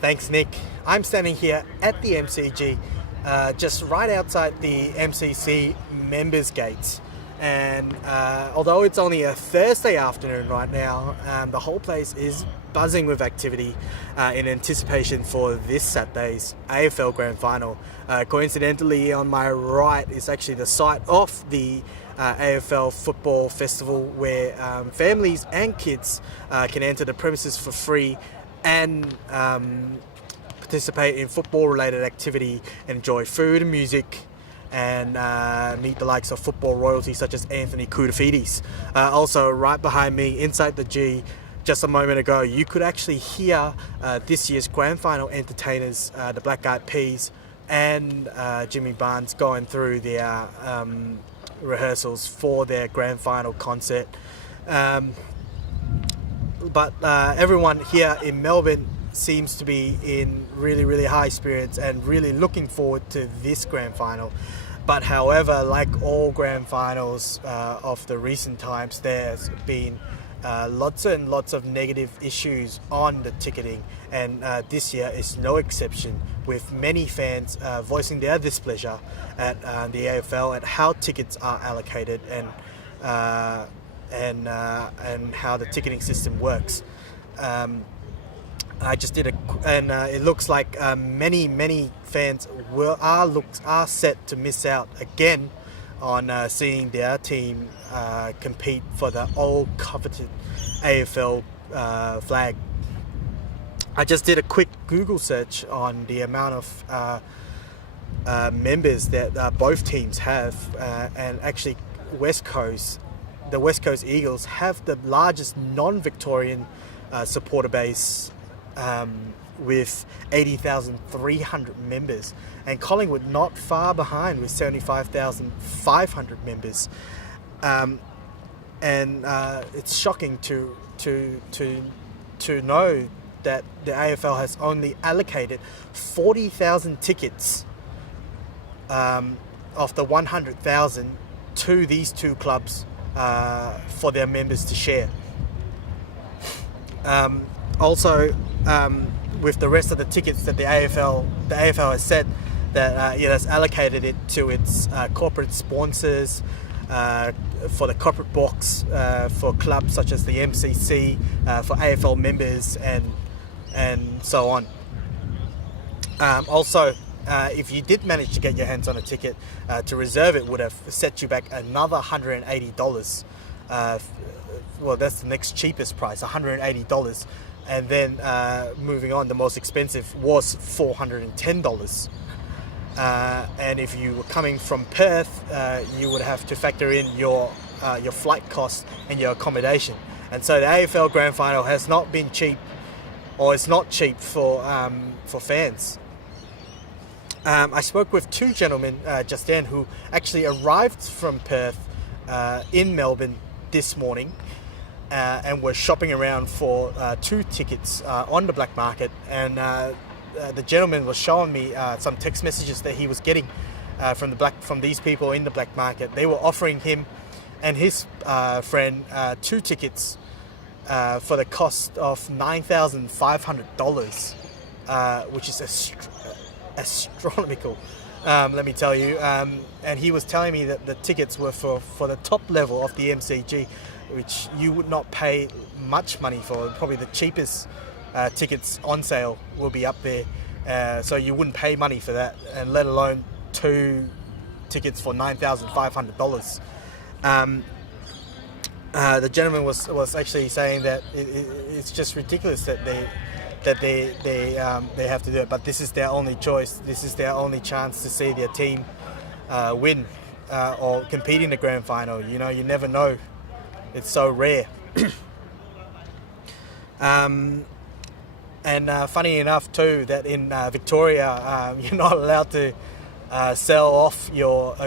Thanks, Nick. I'm standing here at the MCG, just right outside the MCC members gates. And although it's only a Thursday afternoon right now, the whole place is buzzing with activity in anticipation for this Saturday's AFL Grand Final. Coincidentally, on my right is actually the site of the AFL Football Festival, where families and kids can enter the premises for free and participate in football-related activity, enjoy food and music, and meet the likes of football royalty such as Anthony Koutoufides. Also, right behind me, inside the G, just a moment ago, you could actually hear this year's Grand Final entertainers, the Black Eyed Peas and Jimmy Barnes, going through their rehearsals for their Grand Final concert. But everyone here in Melbourne seems to be in really high spirits and really looking forward to this Grand Final. But however, like all Grand Finals of the recent times, there's been lots and lots of negative issues on the ticketing, and this year is no exception, with many fans voicing their displeasure at the AFL at how tickets are allocated and how the ticketing system works. I just did it looks like many fans are set to miss out again on seeing their team compete for the all coveted AFL flag. I just did a quick Google search on the amount of members that both teams have, and actually the West Coast Eagles have the largest non-Victorian supporter base, with 80,300 members, and Collingwood not far behind with 75,500 members. And it's shocking to know that the AFL has only allocated 40,000 tickets of the 100,000 to these two clubs for their members to share. Also, with the rest of the tickets that the AFL has said that it has allocated it to its corporate sponsors, for the corporate box, for clubs such as the MCC, for AFL members, and so on. Also, if you did manage to get your hands on a ticket, to reserve it would have set you back another $180. Well, that's the next cheapest price, $180. And then moving on, the most expensive was $410. And if you were coming from Perth, you would have to factor in your flight costs and your accommodation. And so the AFL Grand Final has not been cheap, or it's not cheap for fans. I spoke with two gentlemen just then who actually arrived from Perth in Melbourne this morning, and were shopping around for two tickets on the black market. And the gentleman was showing me some text messages that he was getting from these people in the black market. They were offering him and his friend two tickets for the cost of $9,500, which is astronomical, let me tell you. And he was telling me that the tickets were for the top level of the MCG, which you would not pay much money for. Probably the cheapest tickets on sale will be up there, so you wouldn't pay money for that, and let alone two tickets for $9,500. The gentleman was actually saying that it's just ridiculous that they have to do it, but this is their only choice. This is their only chance to see their team win or compete in the Grand Final. You know, you never know. It's so rare. And funny enough too, that in Victoria, you're not allowed to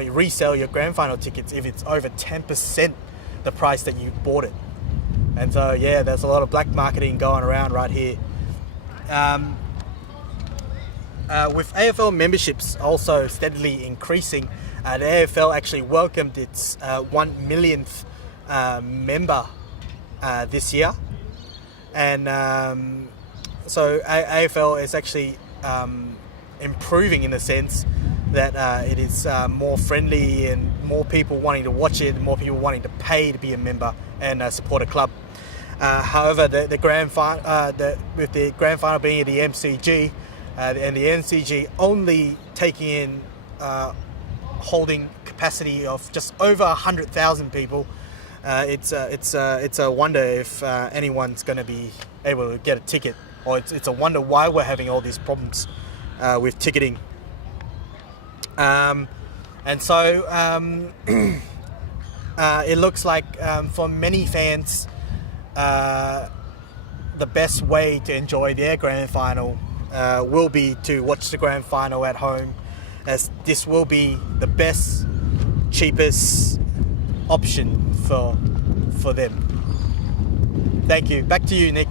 resell your Grand Final tickets if it's over 10% the price that you bought it. And so yeah, there's a lot of black marketing going around right here. With AFL memberships also steadily increasing, the AFL actually welcomed its 1 millionth member this year, and AFL is actually improving in the sense that it is more friendly and more people wanting to watch it, more people wanting to pay to be a member and support a club. However, the grand final, with the grand final being at the MCG, and the MCG only taking in holding capacity of just over 100,000 people, it's a wonder if anyone's going to be able to get a ticket, or it's a wonder why we're having all these problems with ticketing. And so it looks like for many fans, the best way to enjoy their grand final will be to watch the grand final at home, as this will be the best, cheapest option for them. Thank you. Back to you, Nick.